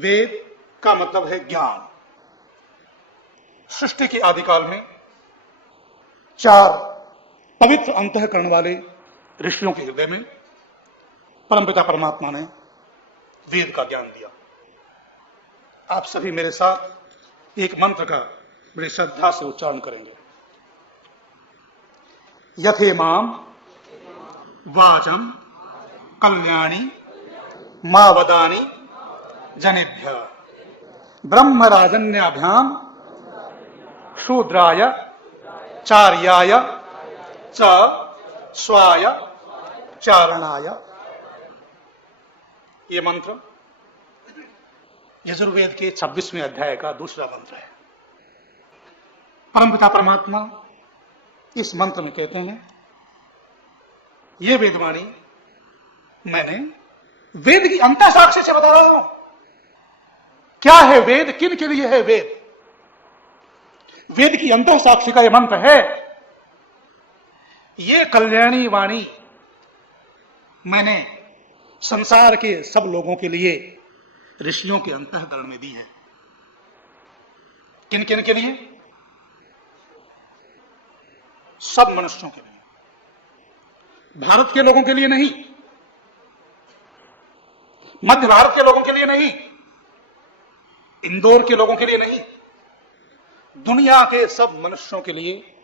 वेद का मतलब है ज्ञान। सृष्टि के आदिकाल में 4 पवित्र अंतःकरण वाले ऋषियों के हृदय में परमपिता परमात्मा ने वेद का ज्ञान दिया। आप सभी मेरे साथ एक मंत्र का बड़ी श्रद्धा से उच्चारण करेंगे। यथे माम वाचम कल्याणी मा वदानी जनेभ्य ब्रह्मराजन्याभ्याम शूद्राय चार्याय च स्वाय चारणाय। ये मंत्र यजुर्वेद के 26वें अध्याय का दूसरा मंत्र है। परमपिता परमात्मा इस मंत्र में कहते हैं, ये वेदवाणी मैंने वेद की अंतः साक्षी से बता रहा हूं। क्या है वेद, किन के लिए है वेद? वेद की अंतः साक्षी का यह मंत्र है, ये कल्याणी वाणी मैंने संसार के सब लोगों के लिए ऋषियों के अंतःकरण में दी है। किन किन के लिए? सब मनुष्यों के लिए। भारत के लोगों के लिए नहीं, मध्य भारत के लोगों के लिए नहीं, इंदौर के लोगों के लिए नहीं, दुनिया के सब मनुष्यों के लिए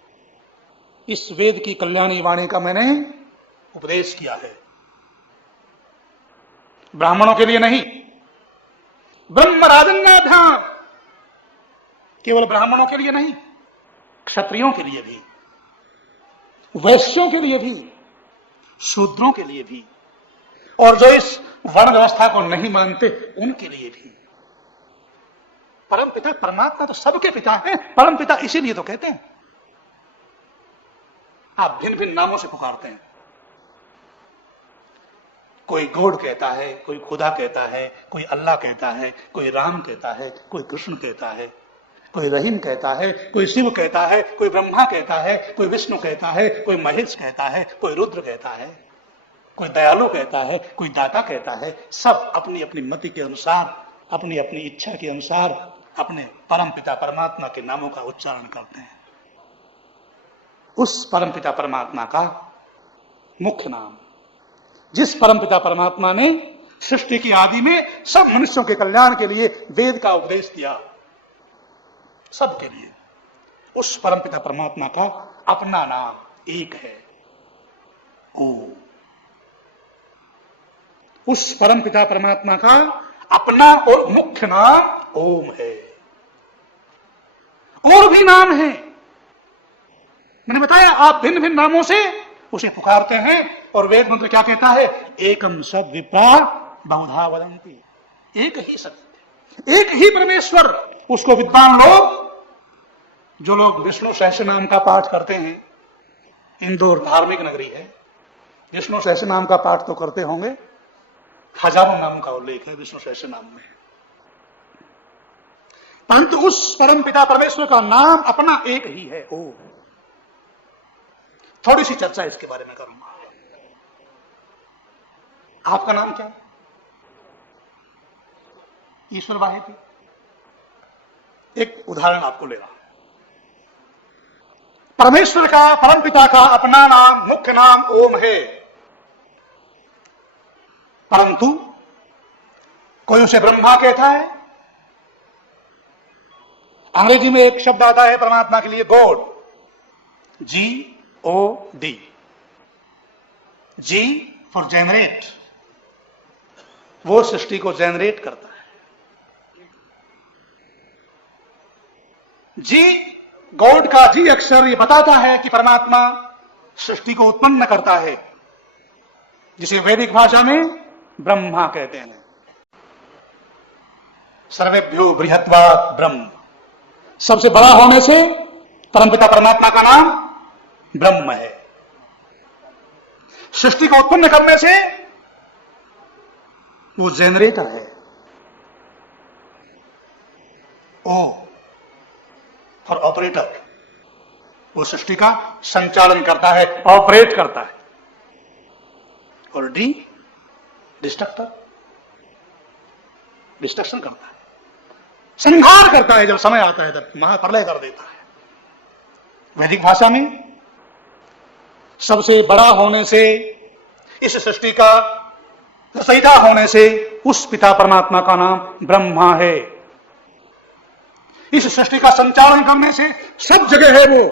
इस वेद की कल्याणी वाणी का मैंने उपदेश किया है। ब्राह्मणों के लिए नहीं, ब्रह्मराजन्याभ्याम, केवल ब्राह्मणों के लिए नहीं, क्षत्रियों के लिए भी, वैश्यों के लिए भी, शूद्रों के लिए भी, और जो इस वर्ण व्यवस्था को नहीं मानते उनके लिए भी। परम पिता परमात्मा तो सबके पिता हैं। परम पिता इसीलिए तो कहते हैं। आप भिन्न भिन्न नामों से पुकारते हैं। कोई गॉड कहता है, कोई खुदा कहता है, कोई अल्लाह कहता है, कोई राम कहता है, कोई कृष्ण कहता है, कोई रहीम कहता है, कोई शिव कहता है, कोई ब्रह्मा कहता है, कोई विष्णु कहता है, कोई महेश कहता है, कोई रुद्र कहता है, कोई दयालु कहता है, कोई दाता कहता है। सब अपनी अपनी मति के अनुसार, अपनी अपनी इच्छा के अनुसार अपने परम पिता परमात्मा के नामों का उच्चारण करते हैं। उस परम पिता परमात्मा का मुख्य नाम, जिस परम पिता परमात्मा ने सृष्टि की आदि में सब मनुष्यों के कल्याण के लिए वेद का उपदेश दिया, सबके लिए, उस परम पिता परमात्मा का अपना नाम एक है, ओम। उस परम पिता परमात्मा का अपना और मुख्य नाम ओम है। और भी नाम है, मैंने बताया, आप भिन्न भिन्न नामों से उसे पुकारते हैं। और वेद मंत्र क्या कहता है? एकम सब विप्रा बहुधा वदंती। एक ही सत्य, एक ही परमेश्वर। उसको विद्वान लोग, जो लोग विष्णु सहस्त्र नाम का पाठ करते हैं, इंदौर धार्मिक नगरी है, विष्णु सहस्त्र नाम का पाठ तो करते होंगे, हजारों नामों का उल्लेख है विष्णु सहस्त्र नाम में, परंतु उस परम पिता परमेश्वर का नाम अपना एक ही है, ओम। थोड़ी सी चर्चा इसके बारे में करूंगा। आपका नाम क्या है? ईश्वर वाहिद। एक उदाहरण आपको ले रहा हूं। परमेश्वर का, परम पिता का अपना नाम, मुख्य नाम ओम है, परंतु कोई उसे ब्रह्मा कहता है। अंग्रेजी में एक शब्द आता है परमात्मा के लिए, God, GOD। G for generate, वो सृष्टि को जेनरेट करता है। जी, गॉड का जी अक्षर ये बताता है कि परमात्मा सृष्टि को उत्पन्न करता है, जिसे वैदिक भाषा में ब्रह्मा कहते हैं। सर्वेभ्यो बृहत्वात् ब्रह्म, सबसे बड़ा होने से परमपिता परमात्मा का नाम ब्रह्म है। सृष्टि को उत्पन्न करने से वो जेनरेटर है। ओ फॉर ऑपरेटर, वो सृष्टि का संचालन करता है, ऑपरेट करता है। और डी, डिस्ट्रक्टर। डिस्ट्रक्शन करता है, संहार करता है। जब समय आता है तब महाप्रलय कर देता है। वैदिक भाषा में सबसे बड़ा होने से, इस सृष्टि का रचयिता होने से, उस पिता परमात्मा का नाम ब्रह्मा है। इस सृष्टि का संचालन करने से सब जगह है वो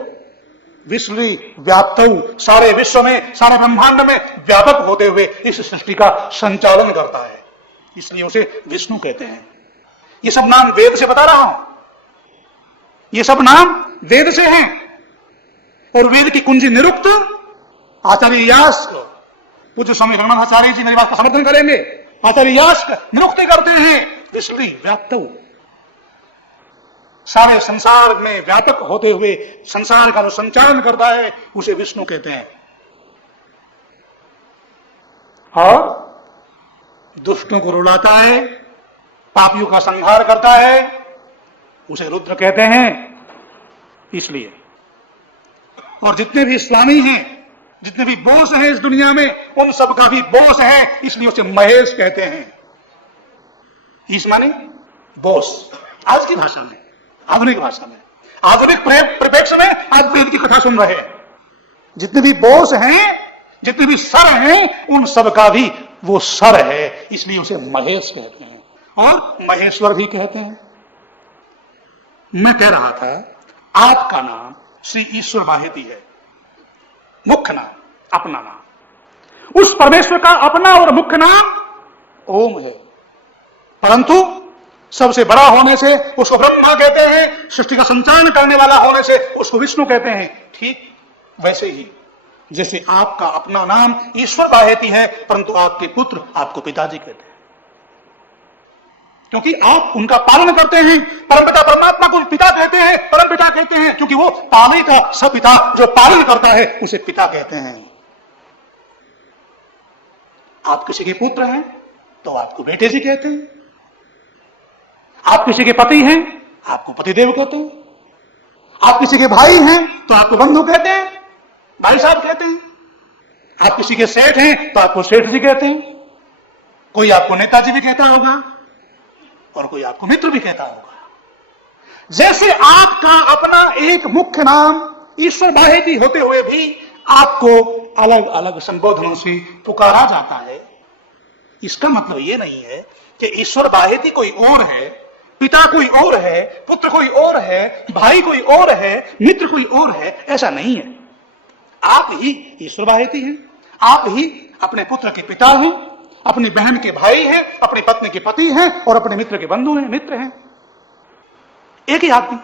विश्वि व्याप्त, सारे विश्व में, सारे ब्रह्मांड में व्यापक होते हुए इस सृष्टि का संचालन करता है, इसलिए उसे विष्णु कहते हैं। ये सब नाम वेद से बता रहा हूं, ये सब नाम वेद से हैं। और वेद की कुंजी निरुक्त आचार्य यास्क, पूज्य स्वामी रघुनाथाचार्य जी मेरी बात का समर्थन करेंगे। आचार्य यास्क निरुक्ति करते हैं विश्वि व्याप्त, सारे संसार में व्यापक होते हुए संसार का जो संचालन करता है उसे विष्णु कहते हैं। और दुष्टों को रुलाता है, पापियों का संहार करता है, उसे रुद्र कहते हैं। इसलिए और जितने भी स्वामी हैं, जितने भी बॉस हैं इस दुनिया में, उन सब का भी बॉस है, इसलिए उसे महेश कहते हैं। ईश माने बॉस, आज की भाषा में, आधुनिक भाषा में, आधुनिक परिप्रेक्ष्य में आज वेद की कथा सुन रहे हैं। जितने भी बॉस हैं, जितने भी सर हैं, उन सब का भी वो सर है, इसलिए उसे महेश कहते हैं और महेश्वर भी कहते हैं। मैं कह रहा था आपका नाम श्री ईश्वर बाहेती है, मुख्य नाम, अपना नाम। उस परमेश्वर का अपना और मुख्य नाम ओम है, परंतु सबसे बड़ा होने से उसको ब्रह्मा कहते हैं, सृष्टि का संचालन करने वाला होने से उसको विष्णु कहते हैं। ठीक वैसे ही जैसे आपका अपना नाम ईश्वर बाहेती है, परंतु आपके पुत्र आपको पिताजी कहते हैं, क्योंकि आप उनका पालन करते हैं। परमपिता परमात्मा को पिता कहते हैं, परम पिता कहते हैं, क्योंकि वो पाले का सपिता जो पालन करता है उसे पिता कहते हैं। आप किसी के पुत्र हैं तो आपको बेटे जी कहते हैं, आप किसी के पति हैं आपको पतिदेव कहते हैं, आप किसी के भाई हैं तो आपको बंधु कहते हैं, भाई साहब कहते हैं, आप किसी के सेठ हैं तो आपको सेठ जी कहते हैं, कोई आपको नेताजी भी कहता होगा और कोई आपको मित्र भी कहता होगा। जैसे आपका अपना एक मुख्य नाम ईश्वर बाहेती होते हुए भी आपको अलग अलग संबोधनों से पुकारा जाता है, इसका मतलब यह नहीं है कि ईश्वर बाहेती कोई और है, पिता कोई और है, पुत्र कोई और है, भाई कोई और है, मित्र कोई और है, ऐसा नहीं है। आप ही ईश्वर बाहेती हैं, आप ही अपने पुत्र के पिता हैं, अपनी बहन के भाई हैं, अपनी पत्नी के पति हैं और अपने मित्र के बंधु हैं, मित्र हैं, एक ही आदमी।